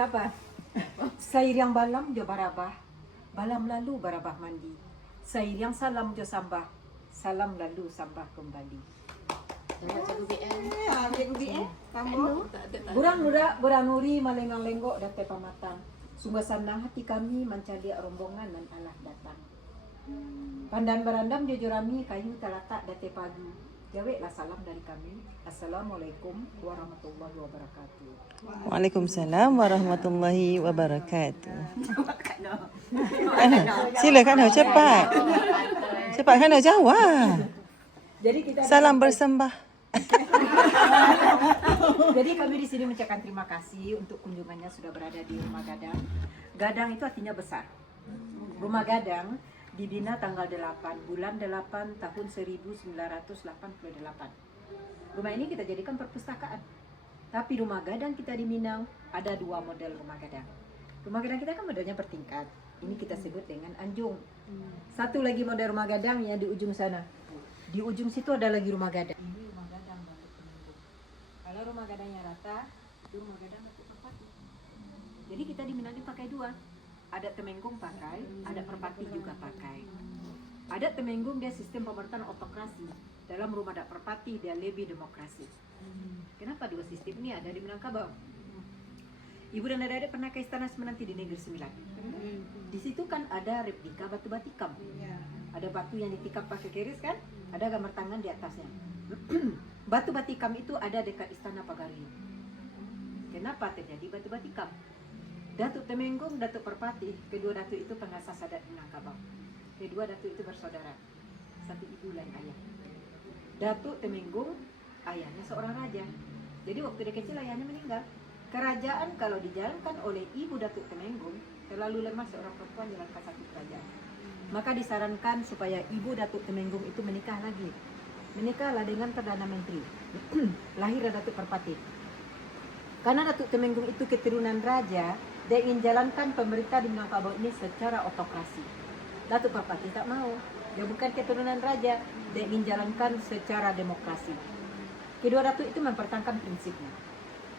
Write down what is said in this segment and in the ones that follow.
Siapa? Sayang balam jo barabah, balam lalu barabah mandi. Sayang salam jo sambah, salam lalu sambah kembali. Cikgu BN. Cikgu BN, Kamu? Burang nuri malengang lenggok date pamatang. Sungguh senang hati kami mencari rombongan dan Allah datang. Pandan berandam jujurami kayu talatak date pagi. Jawablah salam dari kami. Assalamualaikum warahmatullahi wabarakatuh. Waalaikumsalam warahmatullahi wabarakatuh. Silakan cepat. Cepat kan jawab. Jadi kita Salam bersembah. Jadi kami di sini mengucapkan terima kasih untuk kunjungannya sudah berada di Rumah Gadang. Gadang itu artinya besar. Rumah Gadang dibina tanggal 8 bulan 8 tahun 1988. Rumah ini kita jadikan perpustakaan. Tapi Rumah Gadang kita di Minang ada 2 model Rumah Gadang. Rumah Gadang kita kan modelnya bertingkat. Ini kita sebut dengan anjung. Satu lagi model Rumah Gadang yang di ujung sana. Di ujung situ ada lagi Rumah Gadang. Ini Rumah Gadang baru penunggu. Kalau Rumah Gadangnya rata, itu Rumah Gadang baru perpati. Jadi kita di Minang ini pakai 2. Ada temenggung pakai, ada perpati juga pakai. Ada temenggung dia sistem pemerintahan otokrasi. Dalam rumah adat perpati dia lebih demokrasi. Kenapa 2 sistem ini ada di Minangkabau? Ibu dan adik-adik pernah ke Istana Semenanti di Negeri Sembilan. Di situ kan ada replika batu batikam. Ada batu yang ditikam pakai keris kan? Ada gambar tangan di atasnya. Batu batikam itu ada dekat Istana Pagariung. Kenapa terjadi batu batikam? Datuk Temenggung, Datuk Perpati, kedua datuk itu pengasas adat Minangkabau. Kedua datuk itu bersaudara, satu ibu dan ayah. Datuk Temenggung, ayahnya seorang raja. Jadi waktu dia kecil ayahnya meninggal. Kerajaan kalau dijalankan oleh ibu Datuk Temenggung, terlalu lemah seorang perempuan jalankan satu kerajaan. Maka disarankan supaya ibu Datuk Temenggung itu menikah lagi. Menikahlah dengan Perdana Menteri. Lahirlah Datuk Perpati. Karena Datuk Temenggung itu keturunan raja, dia ingin jalankan pemerintah di Minangkabau ini secara otokrasi. Datuk Perpati tak mau. Dia bukan keturunan raja, dia ingin jalankan secara demokrasi. Kedua datuk itu mempertahankan prinsipnya.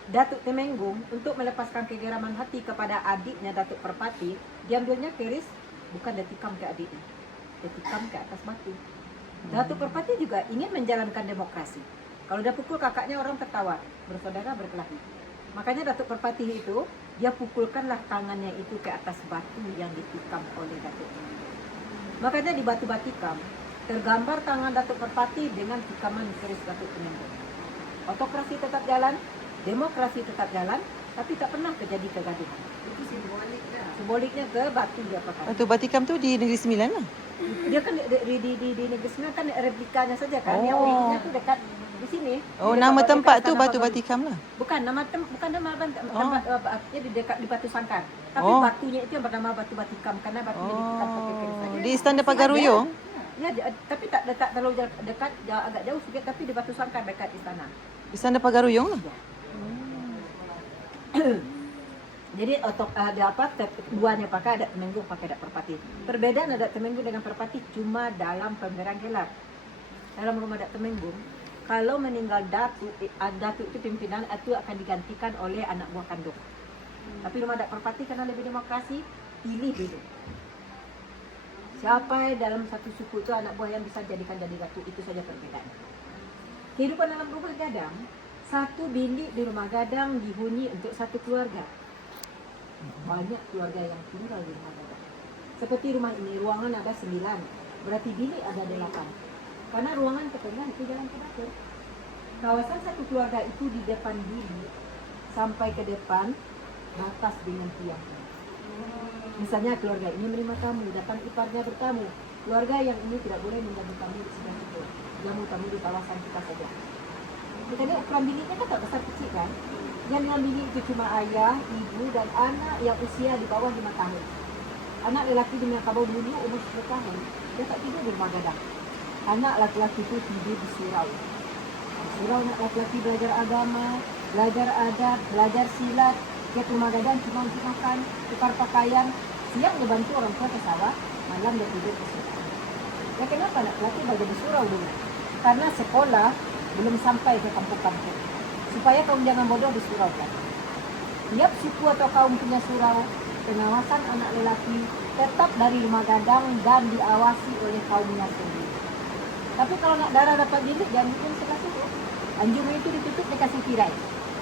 Datuk Temenggung untuk melepaskan kegeraman hati kepada adiknya Datuk Perpati, diambilnya keris, bukan dia tikam ke adiknya. Dia tikam ke atas batu. Datuk Perpati juga ingin menjalankan demokrasi. Kalau dia pukul kakaknya orang tertawa, bersaudara berkelahi. Makanya Datuk Perpati itu, dia pukulkanlah tangannya itu ke atas batu yang ditikam oleh Datuk Temenggung. Makanya di batu batikam, tergambar tangan Datuk Perpati dengan tikaman keris Datuk Temenggung. Otokrasi tetap jalan, demokrasi tetap jalan, tapi tak pernah terjadi kegaduhan. Itu simboliknya. Simboliknya ke batu dia pakai. Batu batikam tu di Negeri Sembilan lah. Dia kan di Negeri Sembilan kan replikanya saja kan. Yang originnya tu dekat di sini. Oh, Di nama dekat tempat tu Istana Batu Pagariung. Batikam lah. Bukan nama tempatnya di dekat di Batu Sangkar. Tapi Oh. batunya itu yang bernama Batu Batikam karena batunya ditikam pakai keris saja. Di Istana Pagaruyung. Ya, tapi tak dekat terlalu dekat, agak jauh sedikit, tapi di Batu Sangkar dekat istana. Istana Pagaruyung lah. Jadi ada apa? Keduanya pakai adat Temenggung, pakai adat Perpati. Perbedaan adat Temenggung dengan Perpati cuma dalam pemberian gelar. Dalam rumah adat Temenggung, kalau meninggal datuk itu pimpinan itu akan digantikan oleh anak buah kandung. Tapi rumah adat Perpati karena lebih demokrasi, pilih dulu. Siapa dalam satu suku itu anak buah yang bisa jadikan jadi datuk, itu saja perbedaan. Kehidupan dalam rumah gadang, satu bilik di Rumah Gadang dihuni untuk satu keluarga. Banyak keluarga yang tinggal di Rumah Gadang. Seperti rumah ini, ruangan ada 9, berarti bilik ada 8. Karena ruangan ke tengah itu jalan ke dapur. Kawasan satu keluarga itu di depan bilik sampai ke depan batas dengan tiang. Misalnya keluarga ini menerima tamu, datang iparnya bertamu. Keluarga yang ini tidak boleh menjamu tamu di sebelah situ. Jamu tamu di kawasan kita saja. Kita lihat ukuran biliknya kan tak besar kecil kan? Yang dalam bilik itu cuma ayah, ibu dan anak yang usia di bawah 5 tahun. Anak lelaki di Minangkabau dulu umur 10 tahun. Dia tak tidur di Rumah Gadang. Anak laki-laki itu tidur di surau. Di surau anak laki-laki belajar agama, belajar adat, belajar silat. Dia ke Rumah Gadang cuma untuk makan, tukar pakaian. Siang dia bantu orang tua ke sawah, malam dia tidur di surau. Ya kenapa anak laki belajar di surau dulu? Karena sekolah belum sampai ke kampung-kampung. Supaya kaum jangan bodoh di surau kan. tiap suku atau kaum punya surau, pengawasan anak lelaki tetap dari rumah gadang dan diawasi oleh kaumnya sendiri. Tapi kalau anak darah dapat bilik, jangan mungkin sebelah situ. Anjung itu ditutup dikasih tirai.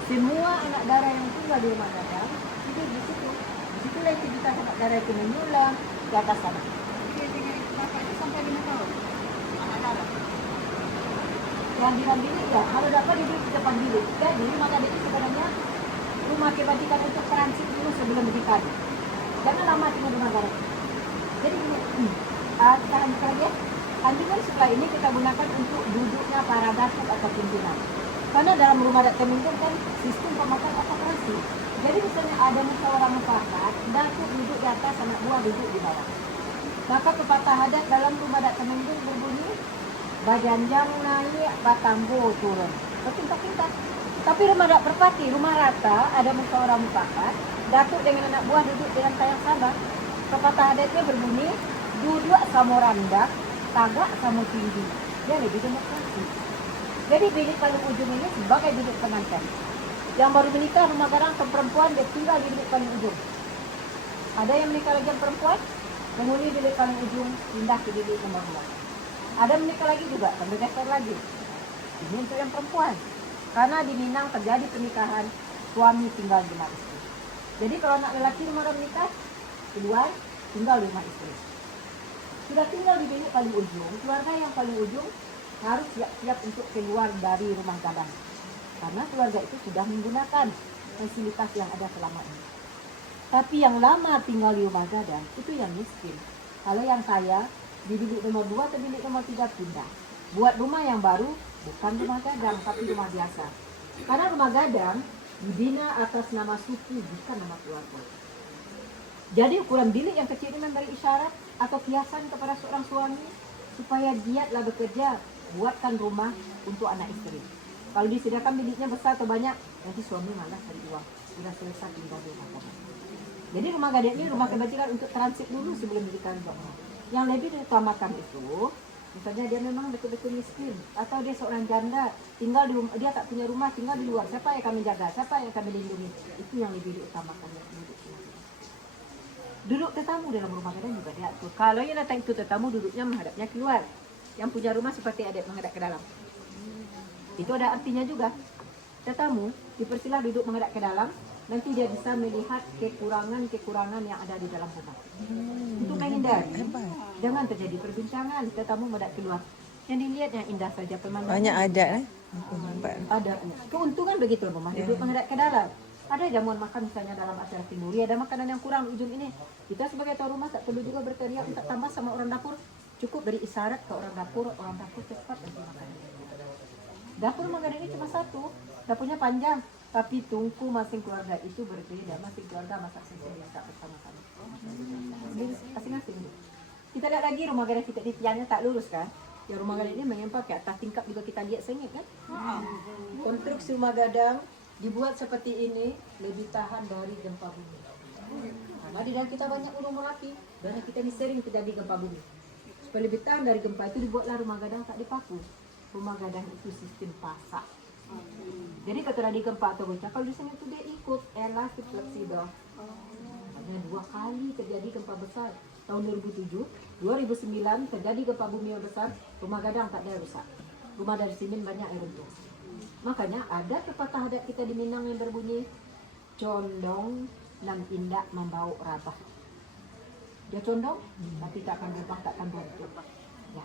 Semua anak darah yang tinggal di rumah gadang itu di situ. Di situlah aktivitas anak darah itu menyulam ke atas sana. Sampai 5 tahun. Anak darah. Yang di dalam bilik ya, kalau dapat di depan bilik. Jadi rumah gadang itu sebenarnya rumah kebajikan untuk transit dulu sebelum berdikari. Jangan lama tinggal di rumah gadang. Jadi ini, kita lanjutkan lagi ya. Anjungan setelah ini kita gunakan untuk duduknya para datuk atau pimpinan. Karena dalam rumah adat Temenggung kan sistem pemakan operasi. Jadi misalnya ada musyawarah mufakat, datuk duduk di atas, anak buah duduk di bawah. Maka pepatah adat dalam rumah adat Temenggung berbunyi, bajanjang naik, batanggo turun. Bertingkat-tingkat. Tapi rumah adat Perpati, rumah rata, ada musyawarah mufakat, datuk dengan anak buah duduk dengan sayang sabar. Pepatah adatnya berbunyi, duduk sama rendah, tagak sama tinggi. Dia lebih demokrasi. Jadi bilik paling ujung ini sebagai bilik pengantin. Yang baru menikah rumah gadang ke perempuan, dia tinggal di bilik paling ujung. Ada yang menikah lagi yang perempuan, penghuni bilik paling ujung, pindah ke bilik nomor 2. Ada menikah lagi juga, bergeser lagi. Ini untuk yang perempuan. Karena di Minang terjadi pernikahan, suami tinggal di rumah istri. Jadi kalau anak lelaki rumah menikah, keluar, tinggal di rumah istri. Sudah tinggal di bilik paling ujung, keluarga yang paling ujung harus siap-siap untuk keluar dari rumah gadang. Karena keluarga itu sudah menggunakan fasilitas yang ada selama ini. Tapi yang lama tinggal di rumah gadang, itu yang miskin. Kalau yang kaya, di bilik nomor 2 atau bilik nomor 3 pindah. Buat rumah yang baru, bukan rumah gadang, tapi rumah biasa. Karena rumah gadang dibina atas nama suku, bukan nama keluarga. Jadi ukuran bilik yang kecil ini memberi isyarat atau kiasan kepada seorang suami supaya giatlah bekerja, buatkan rumah untuk anak istri. Kalau disediakan biliknya besar atau banyak, nanti suami malas cari uang. Sudah selesai tinggal di rumah gadang. Jadi rumah gadang ini rumah kebajikan untuk transit dulu sebelum diberikan rumah. Yang lebih diutamakan itu, misalnya dia memang betul-betul miskin atau dia seorang janda tinggal di rumah, dia tak punya rumah, tinggal di luar. Siapa yang akan menjaga? Siapa yang akan melindungi? Itu yang lebih diutamakan. Duduk tetamu dalam rumah gadang juga diatur. Kalau yang datang itu tetamu, duduknya menghadapnya keluar. Yang punya rumah seperti adat menghadap ke dalam. Itu ada artinya juga. Tetamu dipersilah duduk menghadap ke dalam. Nanti dia bisa melihat kekurangan-kekurangan yang ada di dalam rumah. Untuk menghindari, jangan terjadi perbincangan. Tetamu menghadap keluar. Yang dilihat yang indah saja pemandangan. Banyak adat Ada. Keuntungan begitu rumah duduk menghadap ke dalam. Ada jamuan makan misalnya dalam acara tinuri, ada makanan yang kurang di ujung ini. Kita sebagai tuan rumah tak perlu juga berteriak minta tambah sama orang dapur. Cukup beri isyarat ke orang dapur cepat nanti makan. Dapur rumah gadang ini cuma satu, dapurnya panjang, tapi tungku masing keluarga itu berbeda. Masing keluarga masak sendiri, tak bersama-sama. Masing-masing. Kita lihat lagi rumah gadang kita di tiangnya tak lurus kan? Ya rumah gadang ini mengempal ke atas tingkap juga kita lihat sengit kan? Konstruksi rumah gadang dibuat seperti ini lebih tahan dari gempa bumi. Karena di dalam kita banyak gunung berapi, dan kita ini sering terjadi gempa bumi. Supaya lebih tahan dari gempa itu dibuatlah rumah gadang tak dipaku. Rumah gadang itu sistem pasak. Jadi kalau terjadi gempa atau goncang, kalau di sini itu dia ikut elastik fleksibel. Ada 2 kali terjadi gempa besar. Tahun 2007, 2009 terjadi gempa bumi yang besar, rumah gadang tak ada rusak. Rumah dari simen banyak yang runtuh. Makanya ada pepatah adat kita di Minang yang berbunyi, condong nam indak membau rabah. Dia condong, tapi tak akan rabah, tak akan runtuh. Ya.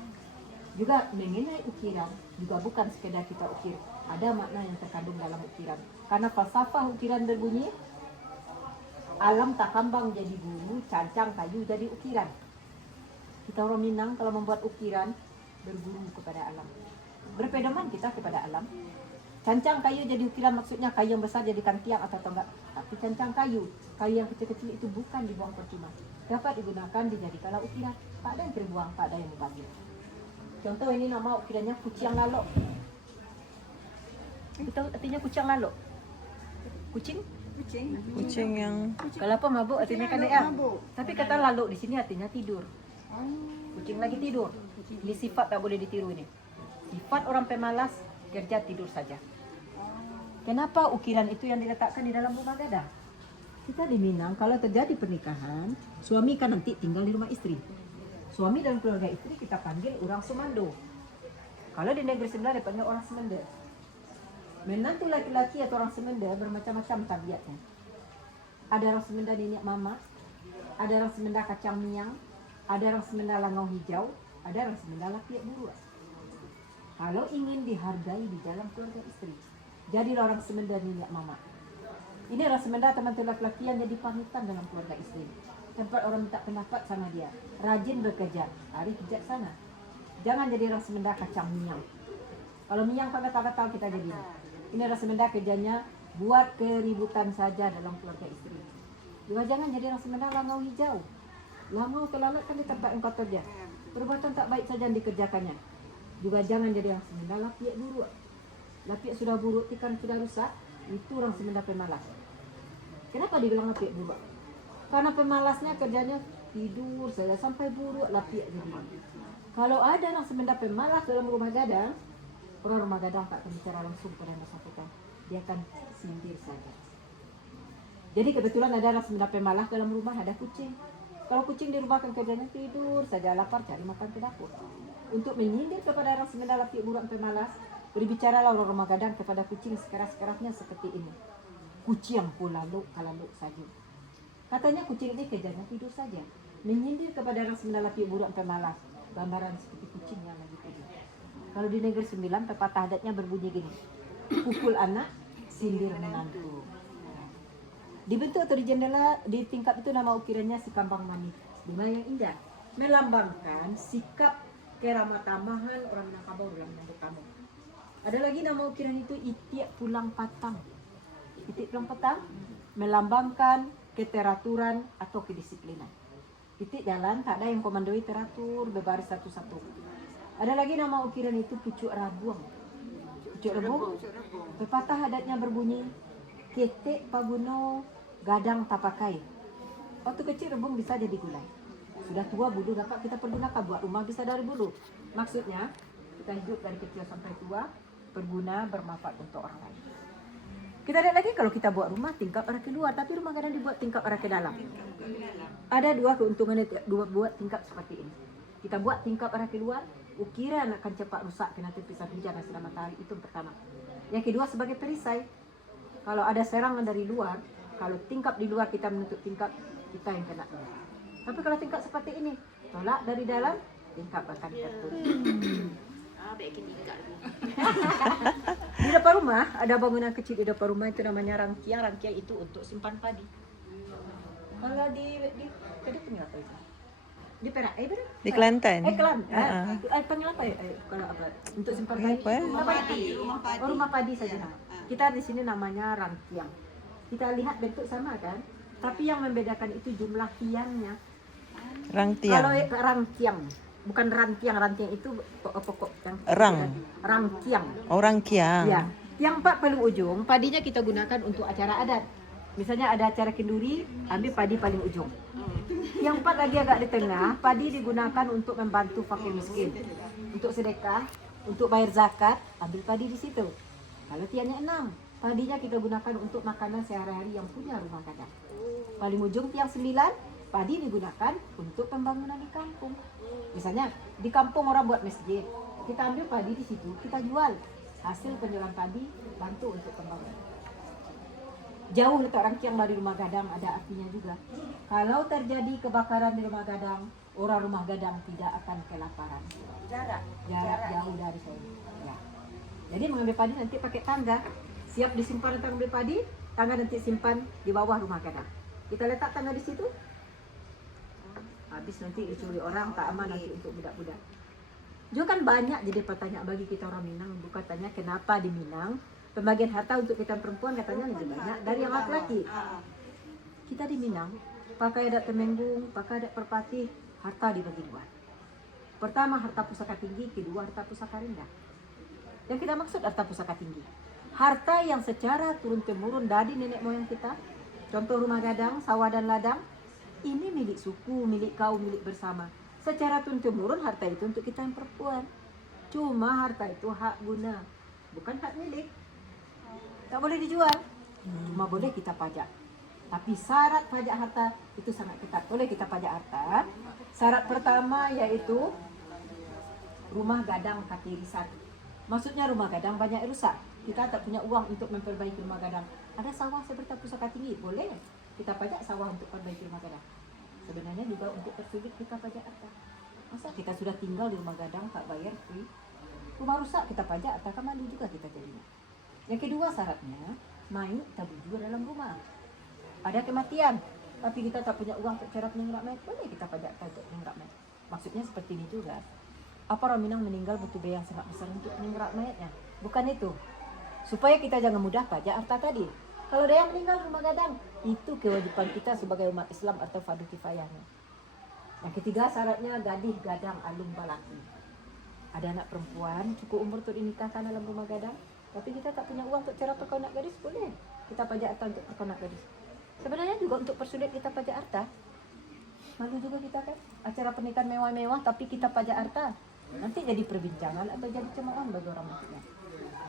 Juga mengenai ukiran, juga bukan sekedar kita ukir. Ada makna yang terkandung dalam ukiran. Karena falsafah ukiran berbunyi, alam tak kambang jadi guru, cancang kayu jadi ukiran. Kita orang Minang kalau membuat ukiran, berguru kepada alam. Berpedoman kita kepada alam. Cancang kayu jadi ukiran maksudnya kayu yang besar jadikan tiang atau tonggak. Tapi cancang kayu yang kecil-kecil itu bukan dibuang percuma. Dapat digunakan dijadikanlah ukiran. Tak ada yang terbuang, tak ada yang mubazir. Contoh ini nama ukirannya kucing lalok. Kita artinya kucing lalok. Kucing? Kucing yang Kalau apa mabuk artinya kan dia. Tapi kata lalok di sini artinya tidur. Kucing lagi tidur. Ini sifat tak boleh ditiru ini. Sifat orang pemalas, kerja tidur saja. Kenapa ukiran itu yang diletakkan di dalam rumah gadang? Kita di Minang kalau terjadi pernikahan, suami kan nanti tinggal di rumah istri. Suami dan keluarga istri kita panggil orang Sumando. Kalau di negeri sebelah dipanggil orang Semenda. Menantu laki-laki atau orang Semenda bermacam-macam tabiatnya. Ada orang Semenda niniak mama, ada orang Semenda kacang miang, ada orang Semenda langau hijau, ada orang Semenda lapiak buruk. Kalau ingin dihargai di dalam keluarga istri, jadilah orang Semenda niniak mama. Ini orang Semenda teman-teman laki-laki yang jadi panutan dalam keluarga istri. Tempat orang minta pendapat sama dia. Rajin bekerja, arif bijaksana. Jangan jadi orang Semenda kacang miang. Kalau miang kata-kata kita jadi. Ini orang Semenda kerjanya buat keributan saja dalam keluarga istri. Juga jangan jadi orang Semenda langau hijau. Langau kelalat kan di tempat engkau kerja. Perbuatan tak baik saja yang dikerjakannya. Juga jangan jadi orang Semenda lapiak buruk. Lapiak sudah buruk, ikan sudah rusak. Itu orang Semenda pemalas. Kenapa dibilang lapiak buruk? Karena pemalasnya kerjanya tidur saja sampai buruk lapiak jadi. Kalau ada orang Semenda pemalas dalam rumah gadang, orang rumah gadang tak akan bicara langsung pada yang bersangkutan. Dia akan sindir saja. Jadi kebetulan ada orang Semenda pemalas dalam rumah, ada kucing. Kalau kucing di rumah kan kerjanya tidur saja, lapar cari makan ke dapur. Untuk menyindir kepada orang Semenda lapiak buruk pemalas, berbicaralah orang rumah gadang kepada kucing sekeras-kerasnya seperti ini. Kucing pula kalau saja. Katanya kucing ini kerjanya tidur saja. Menyindir kepada orang Semenda lapiak buruk pemalas. Gambaran seperti kucing yang lagi tidur. Kalau di negeri 9 pepatah adatnya berbunyi gini. Pukul anak, sindir menantu. Dibentuk atau di jendela di tingkap itu nama ukirannya si kambang manis. Bunga yang indah. Melambangkan sikap keramah tamahan orang Minangkabau dalam menyambut tamu. Ada lagi nama ukiran itu itiak pulang patang. Itiak pulang patang melambangkan keteraturan atau kedisiplinan. Titik jalan tak ada yang komandoi teratur berbaris satu-satu. Ada lagi nama ukiran itu pucuk rabuang. Pucuk rebung. Pepatah adatnya berbunyi ketek paguno gadang tapakai. Waktu kecil rebung bisa jadi gulai. Sudah tua bulu dapat kita pergunakan buat rumah bisa dari bulu. Maksudnya kita hidup dari kecil sampai tua berguna bermanfaat untuk orang lain. Kita lihat lagi kalau kita buat rumah tingkap arah keluar, tapi rumah kadang dibuat tingkap arah ke dalam. Ada dua keuntungan buat tingkap seperti ini. Kita buat tingkap arah keluar, ukiran akan cepat rusak kena tepisan hujan dan sinar matahari, itu pertama. Yang kedua sebagai perisai. Kalau ada serangan dari luar, kalau tingkap di luar kita menutup tingkap, kita yang kena. Tapi kalau tingkap seperti ini, tolak dari dalam, tingkap akan tertutup. Di depan rumah ada bangunan kecil di depan rumah itu namanya rangkiang. Rangkiang itu untuk simpan padi. Kalau di kedai apa itu? Di Perak, benar? Di Kelantan. Kelantan. Panggil apa ya? Kalau apa? Untuk simpan padi. Apa ya? Rumah padi. Rumah padi saja. Kita di sini namanya rangkiang. Kita lihat bentuk sama kan? Tapi yang membedakan itu jumlah tiangnya. Rangtiang. Kalau rangkiang, bukan rantiang. Rantiang itu pokok yang rangkiang. Oh, rangkiang. Ya. Yang paling ujung padinya kita gunakan untuk acara adat. Misalnya ada acara kenduri, ambil padi paling ujung. Yang empat lagi agak di tengah, padi digunakan untuk membantu fakir miskin, untuk sedekah, untuk bayar zakat, ambil padi di situ. Kalau tiangnya 6, padinya kita gunakan untuk makanan sehari-hari yang punya rumah gadang. Paling ujung tiang 9, padi digunakan untuk pembangunan di kampung. Misalnya di kampung orang buat masjid, kita ambil padi di situ, kita jual. Hasil penjualan padi bantu untuk pembangunan. Jauh letak rangkiang dari rumah gadang ada artinya juga. Kalau terjadi kebakaran di rumah gadang, orang rumah gadang tidak akan kelaparan. Jarak jauh dari saya. Ya. Jadi mengambil padi nanti pakai tangga, siap disimpan tangga ambil padi, tangga nanti simpan di bawah rumah gadang. Kita letak tangga di situ. Habis nanti dicuri orang, tak aman nanti untuk budak-budak. Juga kan banyak jadi pertanyaan bagi kita orang Minang, bukan tanya kenapa di Minang pembagian harta untuk kita perempuan katanya lebih banyak dari yang laki-laki. Kita di Minang pakai adat Temenggung, pakai adat Perpati, harta dibagi dua. Pertama harta pusaka tinggi, kedua harta pusaka rendah. Yang kita maksud harta pusaka tinggi, harta yang secara turun-temurun dari nenek moyang kita. Contoh rumah gadang, sawah dan ladang, ini milik suku, milik kaum, milik bersama. Secara turun-temurun harta itu untuk kita yang perempuan. Cuma harta itu hak guna, bukan hak milik. Tak boleh dijual, cuma boleh kita pajak. Tapi syarat pajak harta itu sangat ketat. Boleh kita pajak harta. Syarat pertama yaitu rumah gadang kaki risat. Maksudnya rumah gadang banyak rusak. Kita tak punya uang untuk memperbaiki rumah gadang. Ada sawah seperti pusaka tinggi, boleh kita pajak sawah untuk perbaiki rumah gadang. Sebenarnya juga untuk persulit kita pajak harta. Masa kita sudah tinggal di rumah gadang tak bayar free? Rumah rusak kita pajak, atau malu juga kita jadinya. Yang kedua syaratnya, mayat tak bujur dalam rumah. Ada kematian, tapi kita tak punya uang untuk cara penyengrak mayat, boleh kita pajak untuk penyengrak mayat. Maksudnya seperti ini juga. Apa orang Minang meninggal butuh biaya yang sangat besar untuk penyengrak mayatnya? Bukan itu. Supaya kita jangan mudah pajak harta tadi. Kalau ada yang meninggal rumah gadang, itu kewajiban kita sebagai umat Islam atau fardu kifayahnya. Yang ketiga syaratnya gadih gadang alum balaki. Ada anak perempuan cukup umur untuk dinikahkan dalam rumah gadang, tapi kita tak punya uang untuk cara perkaunan gadis, boleh kita pajak harta untuk perkaunan gadis. Sebenarnya juga untuk persulit kita pajak harta. Malu juga kita kan, acara pernikahan mewah-mewah tapi kita pajak harta. Nanti jadi perbincangan atau jadi cemoohan bagi orang maksudnya.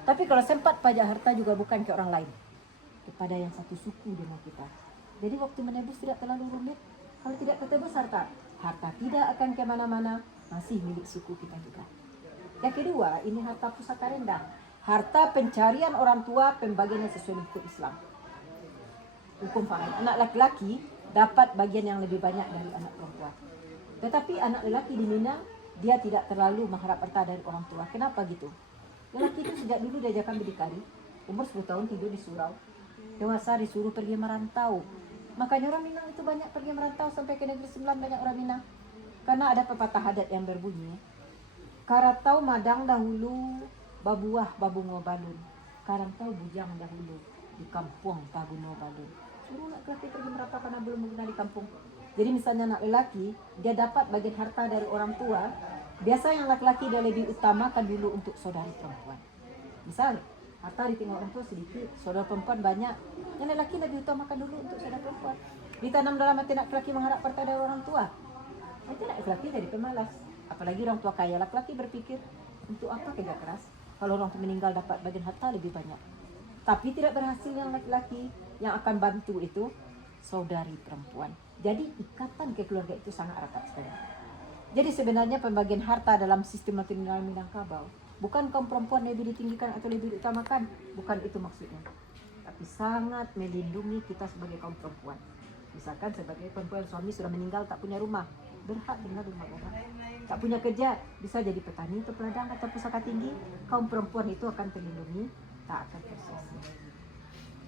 Tapi kalau sempat pajak harta juga bukan ke orang lain, kepada yang satu suku dengan kita. Jadi waktu menebus tidak terlalu rumit. Kalau tidak ketebus harta tidak akan kemana-mana, masih milik suku kita juga. Yang kedua, ini harta pusaka rendah. Harta pencarian orang tua pembagiannya sesuai hukum Islam. Hukum faraid. Anak laki-laki dapat bagian yang lebih banyak dari anak perempuan. Tetapi anak lelaki di Minang, dia tidak terlalu mengharap harta dari orang tua. Kenapa gitu? Lelaki itu sejak dulu diajarkan berdikari. Umur 10 tahun tidur di surau. Dewasa disuruh pergi merantau. Makanya orang Minang itu banyak pergi merantau sampai ke negeri Sembilan, banyak orang Minang. Karena ada pepatah adat yang berbunyi, karatau madang dahulu, babuah babungo balun. Karantau bujang dahulu, di kampung paguno balun. Suruh anak lelaki pergi merantau karena belum mengenal di kampung. Jadi misalnya anak lelaki, dia dapat bagian harta dari orang tua. Biasa yang laki-laki dia lebih utamakan dulu untuk saudari perempuan. Misal, harta ditinggal orang tua sedikit, saudara perempuan banyak. Yang lelaki lebih utamakan dulu untuk saudara perempuan. Ditanam dalam hati anak lelaki mengharap harta dari orang tua. Nanti anak lelaki jadi pemalas. Apalagi orang tua kaya, laki-laki berpikir, untuk apa kerja keras? Kalau orang tua meninggal dapat bagian harta lebih banyak. Tapi tidak berhasil yang laki-laki, yang akan bantu itu saudari perempuan. Jadi ikatan keluarga itu sangat erat sekali. Jadi sebenarnya pembagian harta dalam sistem matrimonial Minangkabau bukan kaum perempuan lebih ditinggikan atau lebih diutamakan, bukan itu maksudnya. Tapi sangat melindungi kita sebagai kaum perempuan. Misalkan sebagai perempuan suami sudah meninggal tak punya rumah, berhak tinggal di rumah gadang. Tak punya kerja, bisa jadi petani atau peladang atau pusaka tinggi, kaum perempuan itu akan terlindungi, tak akan tersia-sia.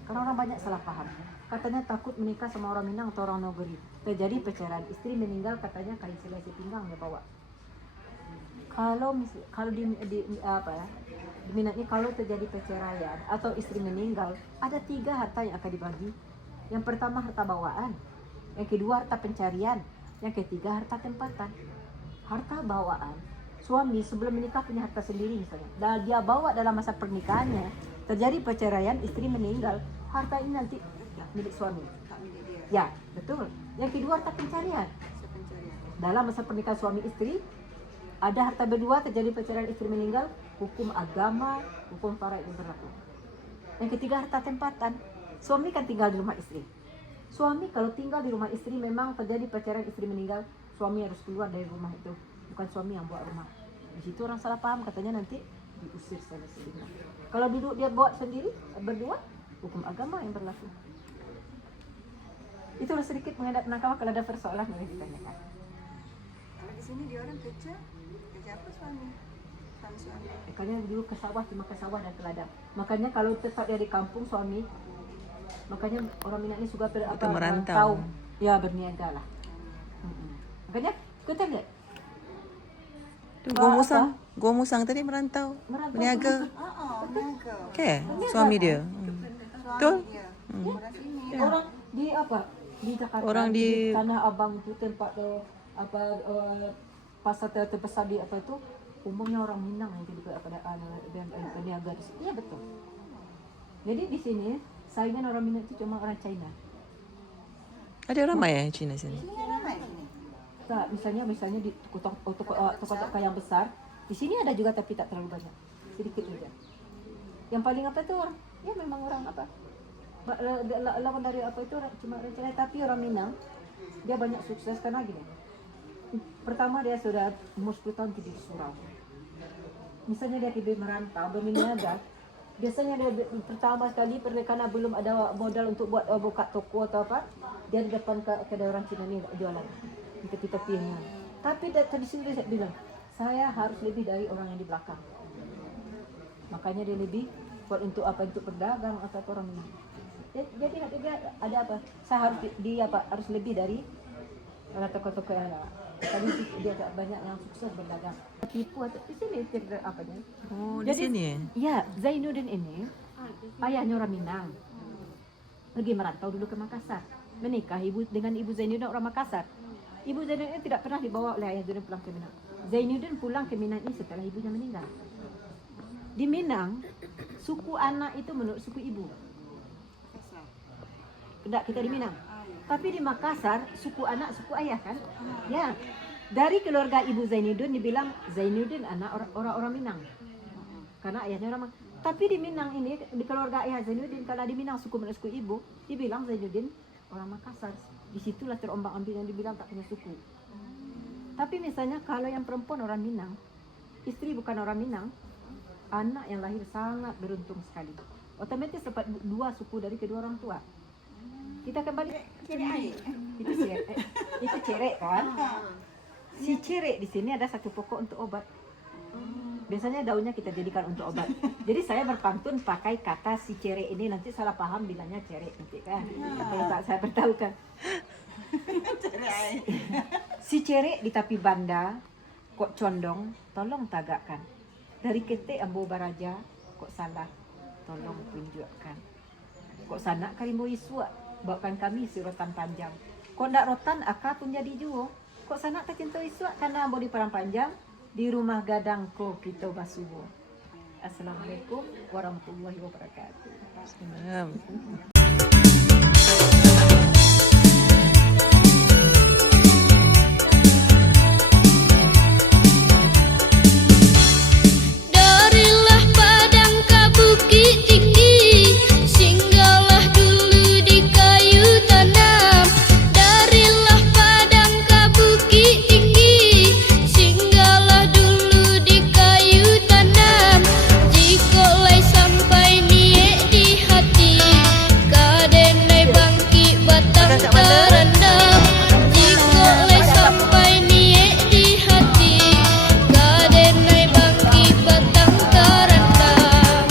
Karena orang banyak salah paham. Katanya takut menikah sama orang Minang atau orang Nogeri. Terjadi perceraian, istri meninggal katanya kain selai pinggang dia bawa. Kalau di Minang ini kalau terjadi perceraian atau istri meninggal, ada 3 harta yang akan dibagi. Yang pertama harta bawaan, yang kedua harta pencarian, yang ketiga harta tempatan. Harta bawaan, suami sebelum menikah punya harta sendiri misalnya, dan dia bawa dalam masa pernikahannya, terjadi perceraian, istri meninggal, harta ini nanti milik suami. Ya, betul. Yang kedua harta pencarian. Dalam masa pernikahan suami istri, ada harta berdua, terjadi perceraian, istri meninggal, hukum agama, hukum faraid yang berlaku. Yang ketiga harta tempatan. Suami kan tinggal di rumah istri. Suami kalau tinggal di rumah istri memang terjadi perceraian, istri meninggal, suami harus keluar dari rumah itu. Bukan suami yang buat rumah. Di situ orang salah paham, katanya nanti diusir selesai. Kalau duduk dia buat sendiri, berdua, hukum agama yang berlaku. Itulah sedikit menghadap Minangkabau. Kalau ada persoalan boleh ditanyakan. Kalau di sini dia orang kerja apa suami? Suami. Makanya dulu ke sawah, cuma ke sawah dan ke ladang. Makanya kalau tetap dia di kampung suami, makanya orang Minang ini suka merantau. Ya, berniaga lah. Makanya kita lihat. Gua musang tadi merantau. Berniaga. Niaga. Okay, suami dia. Betul? Orang sini. Orang di apa? Di Jakarta. Orang di Tanah Abang itu tempat pasar terbesar di apa itu, umumnya orang Minang yang jadi berniaga di sini. Iya betul. Jadi di sini saingan orang Minang itu cuma orang China. Ada ramai ya Cina sini. Ini ramai sini. Tak, misalnya di toko yang besar, di sini ada juga tapi tak terlalu banyak, sedikit saja. Yang paling apa itu orang, ya memang orang apa, lawan dari apa itu cuma rencana, tapi orang Minang dia banyak sukses karena gini. Pertama dia sudah umur 10 tahun hidup di surau. Misalnya dia hidup merantau, berniaga. Biasanya dia pertama sekali karena belum ada modal untuk buat buka toko atau apa, dia di depan kedai orang Cina ni jualan di tepi-tepinya. Tapi dari situ dia bilang, saya harus lebih dari orang yang di belakang. Makanya dia lebih buat untuk apa, untuk berdagang atau orang ini. Jadi dia ada apa? Saya harus harus lebih dari toko-toko yang ada. Tadi dia banyak yang sukses berdagang. Tipu atau di sini apa dia? Oh, di sini ya? Ya, Zainuddin ini ayahnya orang Minang. Pergi merantau dulu ke Makassar. Menikah dengan ibu Zainuddin orang Makassar. Ibu Zainuddin tidak pernah dibawa oleh ayah Zainuddin pulang ke Minang. Zainuddin pulang ke Minang ini setelah ibunya meninggal. Di Minang, suku anak itu menurut suku ibu. Tidak, kita di Minang. Tapi di Makassar, suku anak, suku ayah kan? Ya. Dari keluarga ibu Zainuddin dibilang Zainuddin anak orang-orang Minang. Karena ayahnya orang Minang. Tapi di Minang ini, di keluarga ayah Zainuddin, kalau di Minang suku menurut suku ibu, dibilang Zainuddin orang Makassar. Disitulah terombang-ambing yang dibilang tak punya suku. Tapi misalnya kalau yang perempuan orang Minang, istri bukan orang Minang, anak yang lahir sangat beruntung sekali. Otomatis dapat dua suku dari kedua orang tua. Kita kembali itu cerek kan? Si cerek di sini ada satu pokok untuk obat. Biasanya daunnya kita jadikan untuk obat. Jadi saya berpantun pakai kata si cerek ini, nanti salah paham bilangnya cerek nanti kan. Kalau tak saya beritahukan. Si cerek di tepi banda kok condong, tolong tagakkan. Dari ketik ambo baraja kok salah, tolong tunjukkan. Kok sana karimbo iswa, bawakan kami si rotan panjang. Kok ndak rotan aka pun jadi juo. Kok sana kecinta iswa karena ambo di perang panjang, di rumah gadangko kita basuwo. Assalamualaikum warahmatullahi wabarakatuh. Darilah padang ke bukit tinggi, singgahlah dulu di kayu tanam. Darilah padang ke bukit tinggi, singgahlah dulu di kayu tanam. Jikolai sampai niat di hati, kadenai bangkit batang terendam. Jikolai sampai niat di hati, kadenai bangkit batang terendam.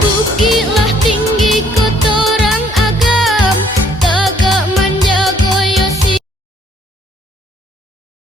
Bukit